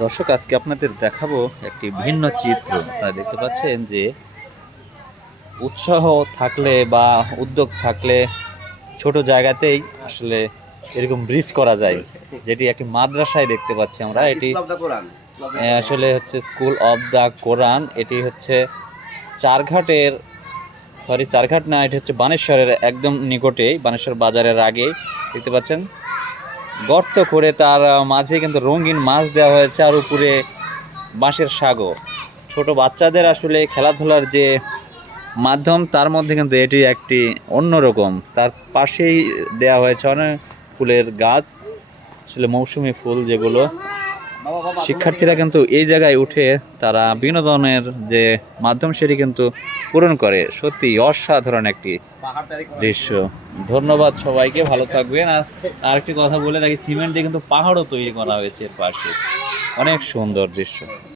দর্শক, আজকে আপনাদের দেখাবো একটি ভিন্ন চিত্র। আপনারা দেখতে পাচ্ছেন যে উৎসাহ থাকলে বা উদ্যোগ থাকলে ছোট জায়গাতেই আসলে এরকম ব্রিজ করা যায়, যেটি একটি মাদ্রাসায় দেখতে পাচ্ছি আমরা। এটি আসলে হচ্ছে স্কুল অফ দ্য কোরআন। এটি হচ্ছে চারঘাটের, চারঘাট না, এটি হচ্ছে বানেশ্বরের একদম নিকটেই, বানেশ্বর বাজারের আগে দেখতে পাচ্ছেন গর্ত করে তার মাঝে কিন্তু রঙিন মাছ দেওয়া হয়েছে, আর উপরে বাঁশের সাগর। ছোট বাচ্চাদের আসলে খেলাধুলার যে মাধ্যম, তার মধ্যে কিন্তু এটি একটি অন্যরকম। তার পাশেই দেওয়া হয়েছে অনেক ফুলের গাছ, আসলে মৌসুমি ফুল যেগুলো। শিক্ষার্থীরা কিন্তু এই জায়গায় উঠে তারা বিনোদনের যে মাধ্যম সেটি কিন্তু পূরণ করে। সত্যি অসাধারণ একটি দৃশ্য। ধন্যবাদ সবাইকে, ভালো থাকবেন। আর আরেকটি কথা বলে রাখি, সিমেন্ট দিয়ে কিন্তু পাহাড়ও তৈরি করা হয়েছে এর পাশে। অনেক সুন্দর দৃশ্য।